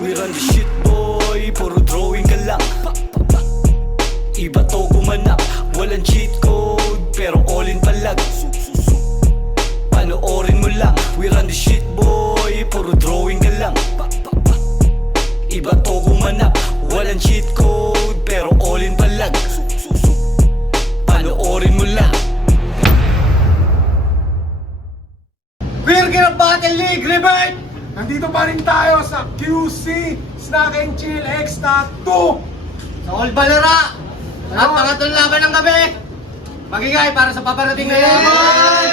We run the shit boy, puro drawing ka lang. Iba to gumanap, walang cheat code, pero all in palag. Panoorin mo lang, we run the shit boy, puro drawing ka lang. Iba to gumanap, walang cheat code, pero all in palag. Panoorin mo lang. We're gonna Battle League, Rebirth! Nandito pa rin tayo sa QC Snack and Chill Extra 2. Sa All Balara! At pangatlong laban ng gabi! Magigay para sa paparating na yaman!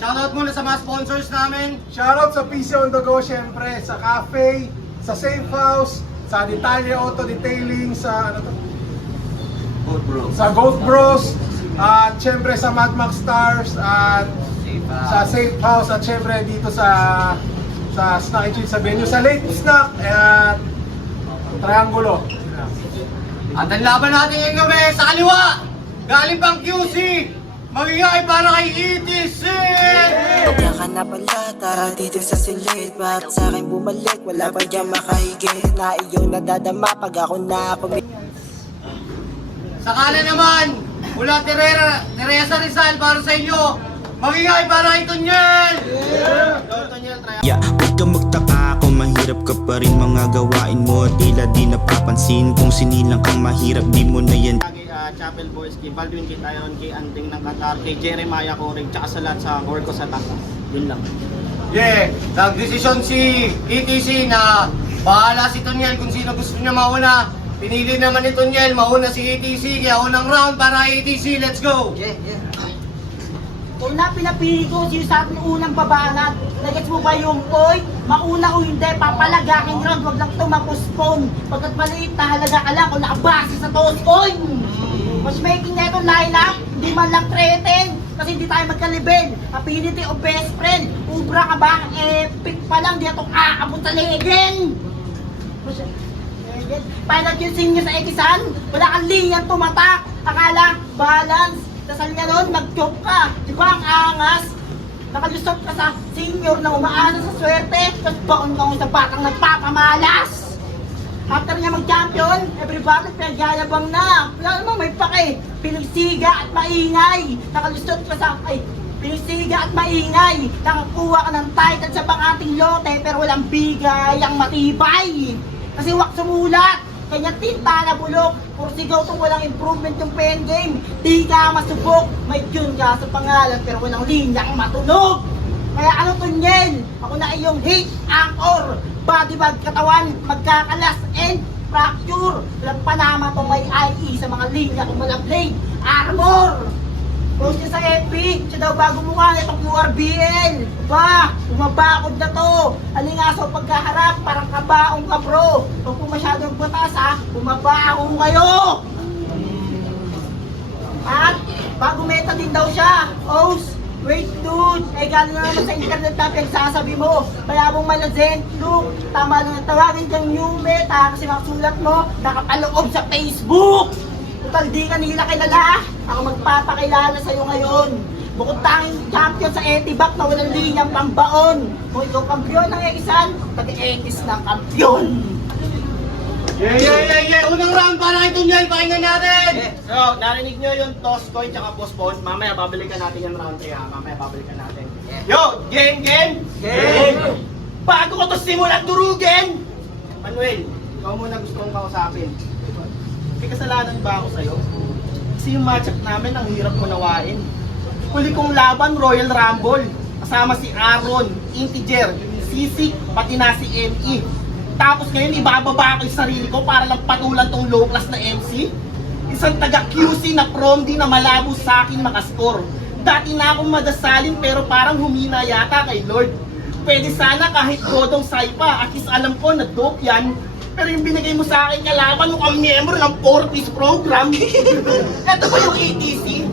Shoutout muna sa mga sponsors namin. Shoutout sa PC on the Go, syempre, sa cafe, sa safe house, sa Detalye Auto Detailing, sa ano to? Gold Bros. Sa Gold Bros, at syempre sa Mad Max Stars, at sa Safe House, at syempre dito sa Snack and Chill sa venue, sa Late Snack, at Triangulo. At ang laban natin ngayong gabi sa kaliwa! Galing pang QC! Magigay para kay ETC! Diyan ka na pala, tara dito sa silid. Bakit sa akin bumalik, wala pa dyan makahigit. Na iyong nadadama pag ako na Sa kanan naman, mula Teresa Rizal para sa inyo, magigay para kay Tonyel! Tonyel, try. Yeah, huwag kang magtaka kung mahirap ka pa rin mga gawain mo. Tila di napapansin kung sinilang kang mahirap, di mo na yan. Kay Chapel Boys, kay Baldwin, kay Tyron, kay Anding ng Qatar, kay Jeremiah Corig, tsaka sa lahat sa Orco sa Taka. Yun lang. Yeah, nagdesisyon si ETC na bahala si Tonyel kung sino gusto niya mauna. Pinili naman ni Tonyel, mauna si ETC, kaya unang round para ETC, let's go! Kung na pinapili ko sino sa atin unang babanat, nagets mo ba yung point? Mauna o hindi, papalagaking round, wag lang ito ma-postpone. Pagkat maliit na halaga ka lang kung nakabase sa toss coin. Matchmaking na itong lineup, hindi man lang threaten, kasi hindi tayo magkalibel. Affinity o best friend, ubra ka ba? Epic pa lang, di itong aabot sa legend. Final QC nyo sa Ekisan, wala kang linyang tumatak. Akala, balance. Dasal nga nun, nag-joke ka. Di ba ang angas? Nakalusot ka sa senior na umaasa sa swerte. Tapos baon ka sa batang nagpapamalas. After niya mag-champion, everybody pinagyayabang na. Wala naman may pake. Pinagsiga at maingay. Nakalusot ka sa... Pinagsiga at maingay. Nakakuha ka ng title sa pangating lote pero walang bigay ang matibay. Kasi wak sumulat. Kanya tinta na bulok, puro sigaw itong walang improvement yung pen game. Di ka masubok, may tune ka sa pangalan pero walang linyang matunog. Kaya ano Tonyel, ako na iyong hate anchor. Body bag katawan, magkakalas and fracture. Walang panama pang may IE sa mga linya kung walang blade armor. Post niya sa FB, siya daw bago mukha itong QRBL. Ba, umabakod na to. Alingaso pagkaharap, parang kabaong ka bro. Huwag po masyadong batas ha, umabaong kayo. At, bago meta din daw siya. Os, wait dude, galing na naman sa internet na pinagsasabi mo. Bayabong malazent, look, tama na tawagin kang new meta kasi makasulat mo, nakapaloob sa Facebook. Total di ka nila kilala, ako magpapakilala sa'yo ngayon. Bukod tanging champion sa Etibac na walang linyang pambaon. Kung ikaw kampiyon ng Ekisan, pag-Ekis ng kampiyon. Yeah! Unang round para kay Tonyel, pakinggan natin! So, narinig nyo yung toss coin tsaka postpone. Mamaya babalikan natin yung round 3 ha. Mamaya babalikan natin. Yo! Game! Bago ko to simulan durugin! Manuel, ikaw muna gusto kong kausapin. May kasalanan ba ako sa'yo? Kasi yung matchup namin ang hirap unawain. Huli kong laban, Royal Rumble. Kasama si Aaron, Integer, Sisik, pati na si ME. Tapos ngayon ibababa ko yung sarili ko para lang patulan tong low class na MC. Isang taga QC na prom di na malabo sa akin makascore. Dati na akong madasalin pero parang humina yata kay Lord. Pwede sana kahit godong saipa, at least alam ko na dope yan. Pero yung binigay mo sa akin kalaban, mukhang miyembro ng 4-piece program. Ito ba yung ETC?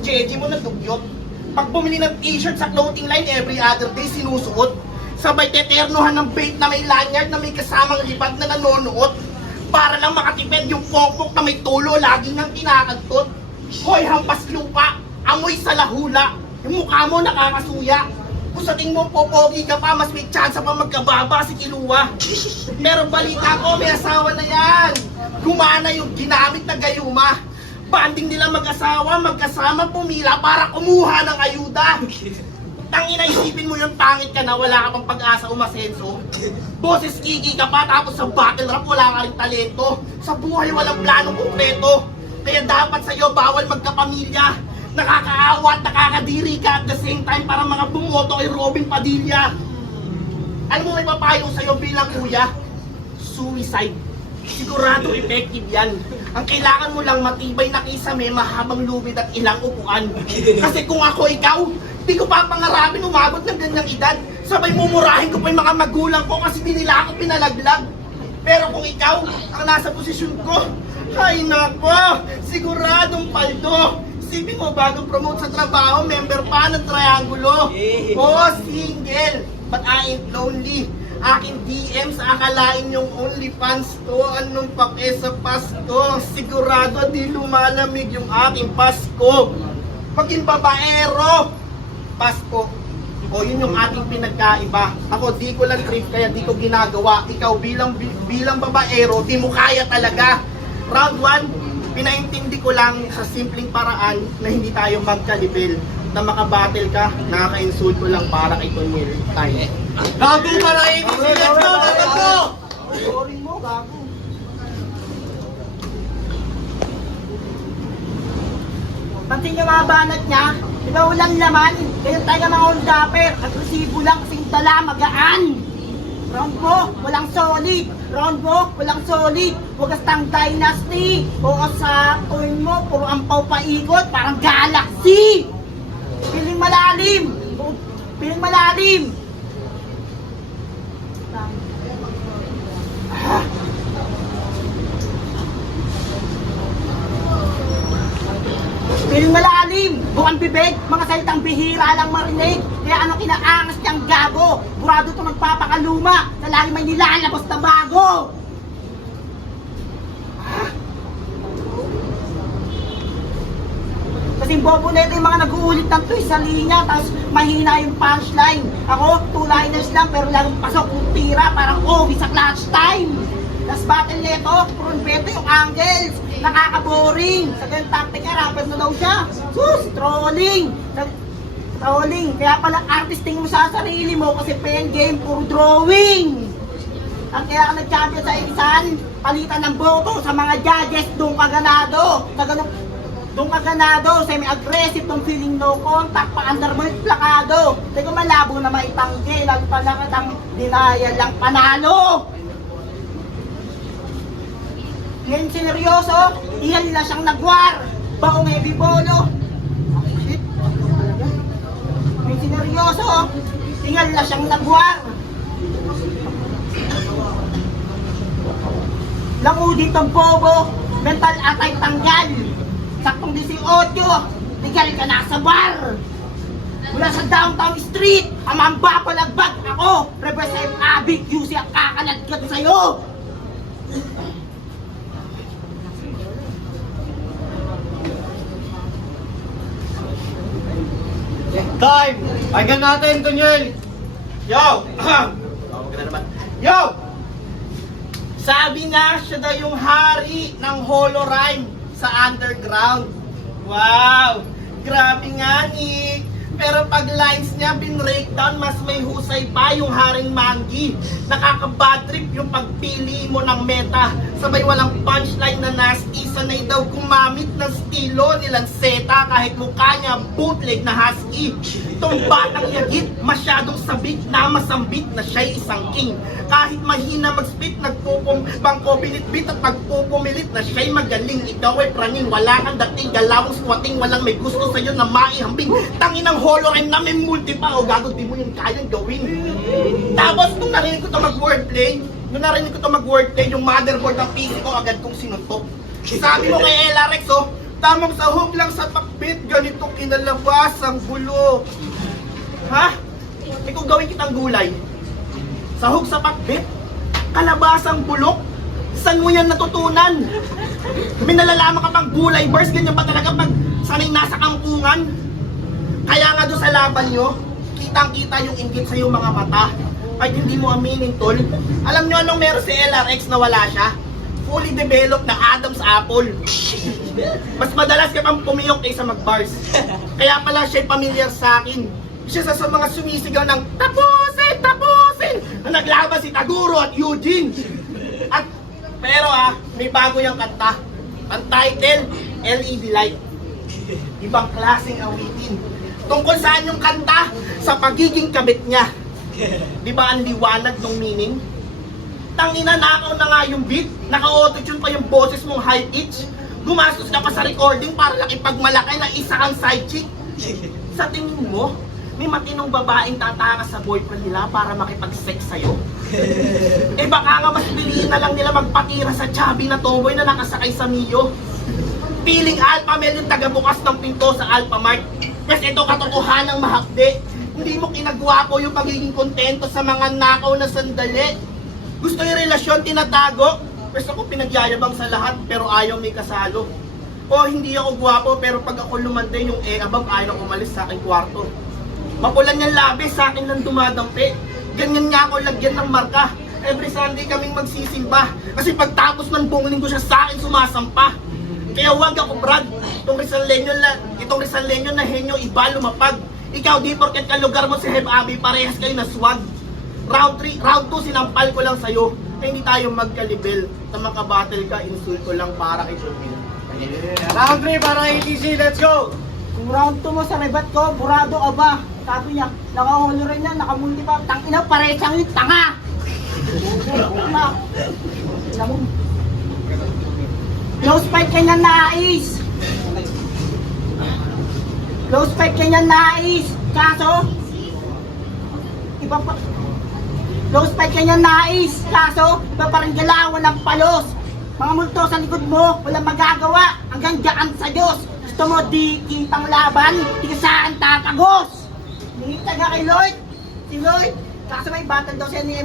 JJ mo na dugyot. Pag bumili ng t-shirt sa clothing line every other day, sinusuot. Sabay teternohan ng bait na may lanyard na may kasamang libag na nanonood. Para lang makatipid yung pokpok na may tulo, laging nang kinakagtot. Hoy, hampas lupa, amoy sa lahula. Yung mukha mo nakakasuya. Kung sa tingin mo popogi ka pa, mas may chance pa magkababa si Kilua. Pero balita ko, may asawa na yan. Gumana yung ginamit na gayuma. Banding nila mag-asawa, magkasama pumila para kumuha ng ayuda. Tangina, isipin mo yung pangit ka na wala ka pang pag-asa umasenso. Boses kiki ka pa, tapos sa battle rap wala ka rin talento. Sa buhay walang planong konkreto. Kaya dapat sa'yo bawal magkapamilya. Nakakaawa at nakakadiri ka at the same time para mga bumoto kay Robin Padilla. Alam mo may papayong sa'yo bilang kuya? Suicide. Sigurado effective yan. Ang kailangan mo lang matibay na kisame, mahabang lubid at ilang upuan. Kasi kung ako ikaw, di ko papangarapin umabot ng ganyang edad. Sabay mumurahin ko pa yung mga magulang ko kasi di nila ako pinalaglag. Pero kung ikaw ang nasa posisyon ko, ay nako, siguradong paldo. Isipin mo, bagong promote sa trabaho, member pa ng Triangulo. Oo, single, but I ain't lonely. Aking DM sa akalain yung OnlyFans to. Anong pake sa Pasko? Sigurado di lumalamig yung aking Pasko. Maging babaero, Pasko. O yun yung ating pinagkaiba. Ako di ko lang trip kaya di ko ginagawa. Ikaw bilang babaero, di mo kaya talaga. Round 1, pinaintindi ko lang sa simpleng paraan na hindi tayo magkalibel. Na makabattle ka, nakaka-insulto lang para kay Tonyel. Tayo. Gago pa na ATC! Let's go! Let's go! Sorry mo, gago. Pansin niyo mga banat niya, di ba walang laman? Kayo tayo mga hold-upper, agresibo lang kasing dala, magaan. Round mo, walang solid. Round mo, walang solid. Wagas tang dynasty. O sa turn mo, puro ampaw paikot, parang galaxy. Piling malalim. Piling malalim. Piling malalim, bukan bibig, mga salitang bihira lang marinig. Kaya anong kinaangas niyang gago? Burado ito magpapakaluma na lagi may nilalabas na bago. Kasing bobo na ito yung mga nag-uulit ng twist sa linya, tapos mahina yung punchline. Ako, 2-liners lang, pero laging pasok yung tira, parang Obi sa clutch time. Tapos battle nito, puro beto yung angles. Nakaka-boring. Sa ganyan tactic rapper na daw siya. Sus, trolling. Trolling. Kaya pala artisting mo sa sarili mo kasi pen game, puro drawing. Ang kaya ka nag-champion sa Isan, palitan ng boto sa mga judges, doon ka ganado. Doon ka ganado, semi-aggressive tong feeling no contact, pa-under mo yung plakado. Hindi ko malabo na maitanggi, lalo pa lang katang denial lang panalo. Ngayon sineryoso, iyan nila siyang nagwar. Baong heavy bolo. Shit. Ngayon sineryoso, iyan nila siyang nagwar. Langudi tong bobo, mental atay tanggal. Saktong 18, tigal ka na sa bar. Mula sa downtown street, amamba palagbag ako. Represent Abig, QC ang kakalagkat sa'yo. Time! Pakinggan natin, Tonyel! Yo! Tawag ka na naman. Yo! Sabi nga siya daw yung hari ng Holorime sa underground. Wow! Grabe nga, Nick! Pero pag lines niya binreakdown, mas may husay pa yung haring Mangi. Nakaka-bad trip yung pagpili mo ng meta. Sabay walang punchline na nasty. Sanay daw gumamit ng stilo nilang Zeta kahit mukha niya bootleg na husky. Itong batang yagit, masyadong sabik na masambit na siya'y isang king. Kahit mahina mag-spit, bangko binitbit at pagpupumilit na siya'y magaling. Ikaw ay praning, wala kang dating, galawang squatting, walang may gusto sa'yo na maihambing. Tangin ng Holorime na may multi pa, o gago, di mo yun kayang gawin. Tapos nung narinig ko ito mag-wordplay, yung motherboard ng PC ko agad kong sinuntok. Sabi mo kay Ella Rex, oh, tamang sahog lang sa pakbit, ganito kinalabas ang gulo. Ha? Ikaw gawin kitang gulay. Sahog sa pakbit? Kalabasang bulok? Saan mo yan natutunan? May nalalaman ka pang gulay burst, ganyan ba talaga pag sanay nasa kangkungan? Kaya nga doon sa laban nyo, Kitang-kita yung inggit sa iyong mga mata. Kahit hindi mo aminin, tol. Alam nyo anong meron si LRX na wala siya? Fully developed na Adam's apple. Mas madalas ka pang pumiyok kaysa mag-bars. Kaya pala siya'y familiar sa akin. Siya sa mga sumisigaw ng tapusin, tapusin! Na naglaban si Taguro at Eugene. Pero may bago yung kanta. Ang title, LED Light. Ibang klaseng awitin. Tungkol saan yung kanta? Sa pagiging kabit niya. Di ba ang liwanag ng meaning? Tangina, nakaw na nga yung beat. Naka-auto-tune pa yung boses mong high pitch. Gumastos ka pa sa recording para lang ipagmalaki na isa kang side chick. Sa tingin mo, may matinong babaeng tatakas sa boyfriend nila para makipag-sex sa'yo? Eh baka nga mas piliin na lang nila magpatira sa chubby na tomboy na nakasakay sa Mio. Piling alpha male yung tagabukas ng pinto sa Alpha Mart. Kasi ito katotohanang mahakde. Hindi mo kinagwapo yung pagiging kontento sa mga nakaw na sandali. Gusto yung relasyon tinatago. Gusto ko pinagyayabang sa lahat pero ayaw may kasalo. O hindi ako gwapo pero pag ako lumande yung above ayaw umalis sa aking kwarto. Mapulan niyang labi, sa akin lang dumadampi. Ganyan nga ako lagyan ng marka. Every Sunday kaming magsisimba. Kasi pagtapos ng buong linggo siya sa akin sumasampa. Kaya wag ako brag. Itong Rizal Lenyo na henyo iba lumapag. Ikaw di porket ka lugar mo si Heb Abi, parehas kayo na swag. Round 2 sinampal ko lang sa'yo. Kaya hindi tayo magkalibel. Na makabattle ka, insulto lang para kay Jumil. Round 3 para ATC, let's go! Kung round 2 mo sa rebat ko, burado ka ba? Sabi niya, nakaholo rin yan, nakamulti pa. Tangina, parehas yung tanga! Alam mo, close fight kanya nais! Close fight kanya nais! Kaso, iba pa... Close fight kanya nais! Kaso, iba pa rin galawan ng palos! Mga multo sa likod mo, walang magagawa hanggang dyan sa Diyos! Gusto mo di kitang laban, di ka saan tatagos! Nihita nga kay Lloyd! Si Lloyd! Kaso may battle daw siya ni...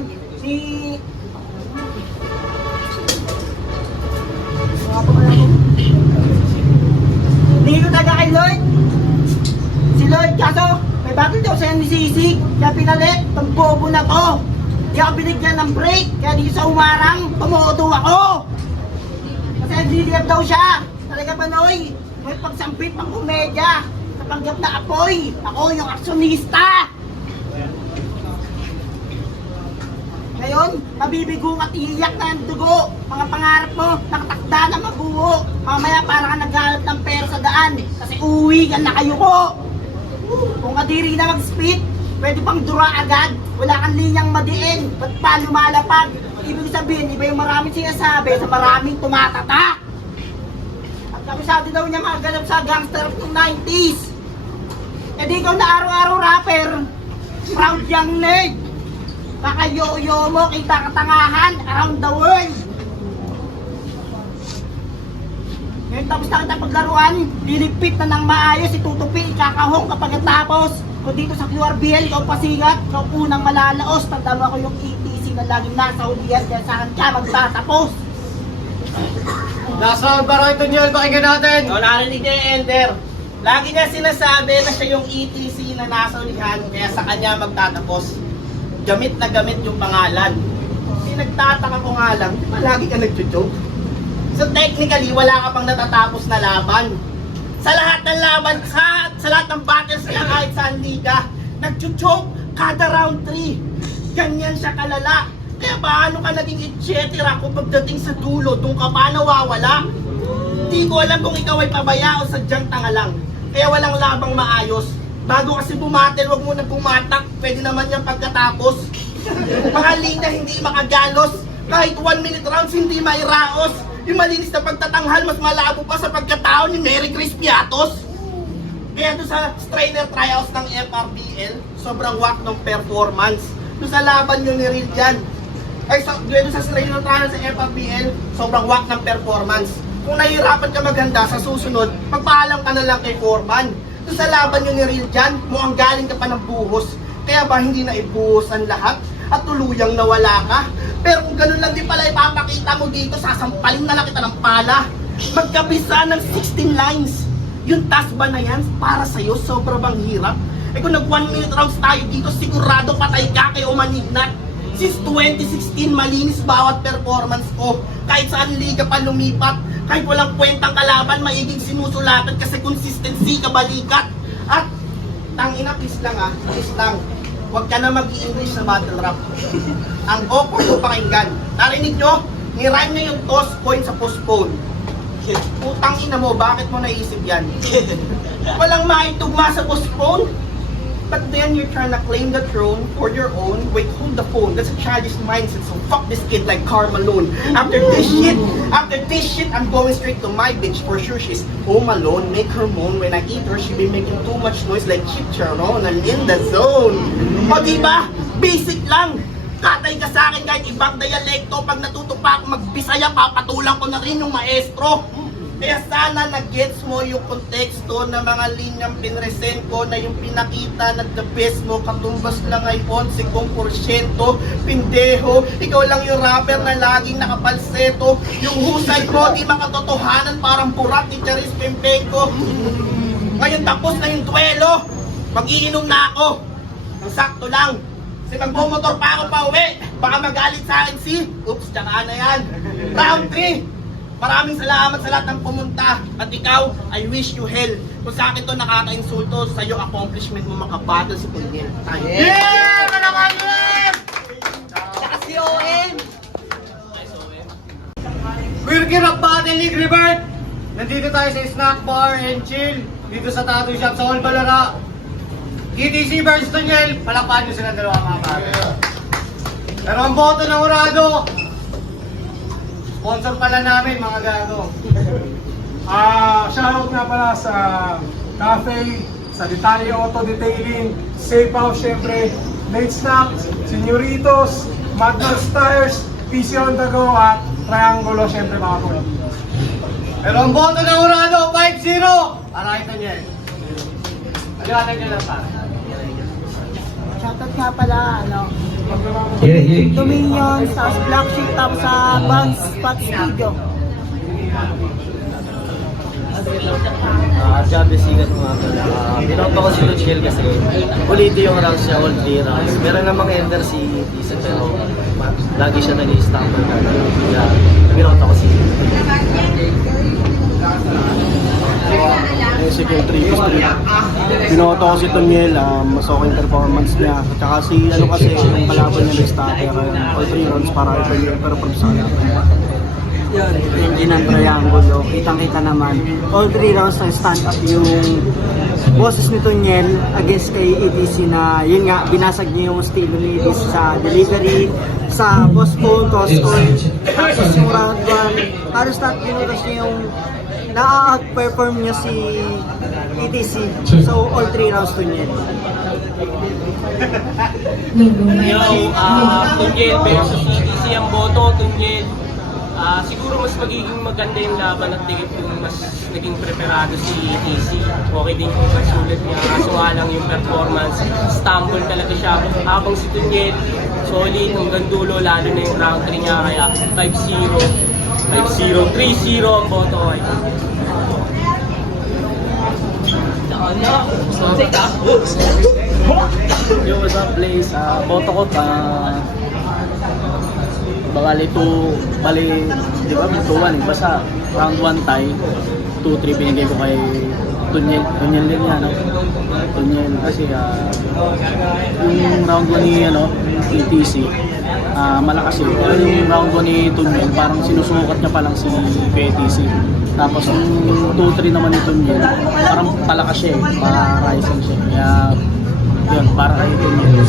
Nihita nga kay Lloyd! Si Lloyd, kaso may battle daw siya ni Sisig, kaya pinalit, itong bobo na to! Di ako binigyan ng break, kaya di sa umarang, tumuto ako! Kasi nagdidiyab daw siya! Talaga ba, Noy? May pagsampit pang komedya! Napanggap na apoy! Ako yung aksyonista! Ngayon, mabibigo at iiyak na ang dugo! Mga pangarap mo, nakatakda na mabuo! Mamaya para ka naghalap ng pera sa daan! Kasi uwi ka na kayo ko! Kung kadiri na mag-spit, pwede pang dura agad! Wala kang linyang madiin! Ba't pa lumalapag? Ibig sabihin, iba yung maraming sinasabi sa maraming tumatatak! At kabisado daw niya maganap sa gangster ng 90s! E di ikaw na araw-araw rapper! Proud young nerd! Kakayo-yo mo, kita katangahan around the world! Ngayon tapos na kita paglaruan, dilipit na ng maayos, itutupi, ikakahong kapag natapos. Kung dito sa QRBL, ikaw pasigat, ikaw unang malalaos. Tandama ko yung ETC na laging nasa ulihan, dahil saan ka magtatapos. Last round para ito niyo, pakinggan natin! So narinig niya yung Ender. Lagi niya sinasabi na siya yung ETC na nasa ulihan, kaya sa kanya magtatapos. Gamit na gamit yung pangalan. Kasi nagtataka ko nga lang, di ba lagi ka nag-joke? So technically, wala ka pang natatapos na laban. Sa lahat ng laban, sa lahat ng battles niya kahit saan liga, nag-joke kada round 3. Ganyan siya kalala. Kaya paano ka naging etcetera kung pagdating sa dulo, doon ka pa nawawala? Hindi ko alam kung ikaw ay pabaya o sadyang tanga lang. Kaya walang labang maayos. Bago kasi bumatel, wag mo na bumatak. Pwede naman yung pagkatapos. Mga linya hindi makagalos. Kahit 1 minute rounds hindi mairaos. Yung malinis na pagtatanghal, mas malabo pa sa pagkatao ni Mary Grace Piatos. Kaya doon sa strainer tryouts ng FRBL, sobrang whack ng performance. Doon sa laban yun ni Riljan, doon sa strainer trials sa FRBL, sobrang whack ng performance. Kung nahihirapan ka maghanda sa susunod, magpaalam ka na lang kay Foreman. Doon sa laban yun ni Riljan, mukhang galing ka pa ng buhos. Kaya ba hindi na ibuhos ang lahat at tuluyang nawala ka? Pero kung ganun lang din pala ipapakita mo dito, sasampalin na lang kita ng pala. Magkabisa ng 16 lines. Yung task ba na yan, para sa'yo, sobra bang hirap? Eh kung nag 1 minute rounds tayo dito, sigurado patay ka kayo manignat. Since 2016, malinis bawat performance ko. Kahit saan liga pa lumipat, kahit walang kwentang kalaban, maiging sinusulatan kasi consistency, kabalikat. At, tangina, please lang please lang. Huwag ka na mag-i-English sa battle rap. Ang awkward ko pakinggan. Narinig nyo? Nirime niya yung toss coin sa postpone. Putang ina mo, bakit mo naisip yan? Walang maitugma sa postpone. But then you're trying to claim the throne for your own. Wait, hold the phone. That's a childish mindset. So fuck this kid like Karl Malone. After this shit, I'm going straight to my bitch. For sure she's home alone. Make her moan. When I eat her, she be making too much noise like Chip Charon and in the zone. O diba? Basic lang. Katay ka sa akin kahit ibang dialekto. Pag natuto pa ako magbisaya, papatulang ko na rin yung maestro. Kaya sana nag-gets mo yung konteksto na mga linyang pinresent ko na yung pinakita na the best mo katumbas lang ay 11%. Pindeho, ikaw lang yung rapper na laging nakapalseto. Yung husay mo di makatotohanan parang burak ni Charis Pempenko. Ngayon tapos na yung duelo, mag-iinom na ako. Ang sakto lang. Kasi magbumotor pa ako pa uwi. Baka magalit sa akin si oops, tsaka na yan. Round 3. Maraming salamat sa lahat ng pumunta. At ikaw, I wish you hell. Kung sa akin to nakaka-insulto, sa'yo accomplishment mo makabattle si Pulgil. Yeah! Malaman yun! Tsaka si OM. Quirky Rap Battle League Revert! Nandito tayo sa Snack Bar and Chill. Dito sa Tattoo Shop sa Olbalara. ETC versus Tonyel. Palakpahan nyo sila dalawa mga pare. Pero ang boto ng Urado, sponsor pala namin mga gago. Shoutout nga pala sa cafe, sa Detalye Auto Detailing, Safe House syempre, Late Snacks, Señoritos, Madness Tires, PC on the Go at Triangulo syempre mga po. Pero ang boto ng Urado, 5-0! Para ito niya. Aliwanag niya lang pare. Shoutout nga pala, Dominion, sa Black Sheep, tapos sa Buns Spot Studio. Grabe sigat mga tol. Binoto ko si Luchel kasi uliti yung rounds niya, all 3 rounds. Meron namang ender si Tisa pero lagi siya nag-i-stumble na. Kaya binoto ko si Second 3 binoto ko si Tonyel, mas okay yung performance niya. At saka si kasi yung kalaban niya na starter, all 3 rounds para ito yun, pero from sana. Yan, engine ng triangle, kitang-kita naman. All 3 rounds na stand up yung boses ni Tonyel against kay EDC na yun nga, binasag niya yung estilo ni EDC sa delivery, sa postpone, toss-coin. Tapos yung round 1, halos lahat binutas niya yung na-outperform niya si ETC. So, all 3 rounds to niya. Tungel versus ETC ang boto. Tungel, siguro mas magiging maganda yung laban at tingin kung mas naging preparado si ETC. Okay din yung pagsulat niya, kaso lang yung performance. Stumble talaga siya. Habang si Tungel, solid hanggang dulo, lalo na yung round 3 niya. Kaya 5-0. 5-0, 3-0 ang boto ay. Yo, what's up, Blaze? Boto ko bali 2, di ba? 2-1 basta round 1 tie, 2-3 binigay ko kay Tonyel din yan, no? Tonyel kasi yung round 1 ni ETC, malakas yun. Pero yung round 1 ni Tonyel, parang sinusukat niya pa lang si ETC. Tapos yung 2-3 naman ni Tonyel, parang palakas siya para rising siya. Kaya yun, para kay Tonyel.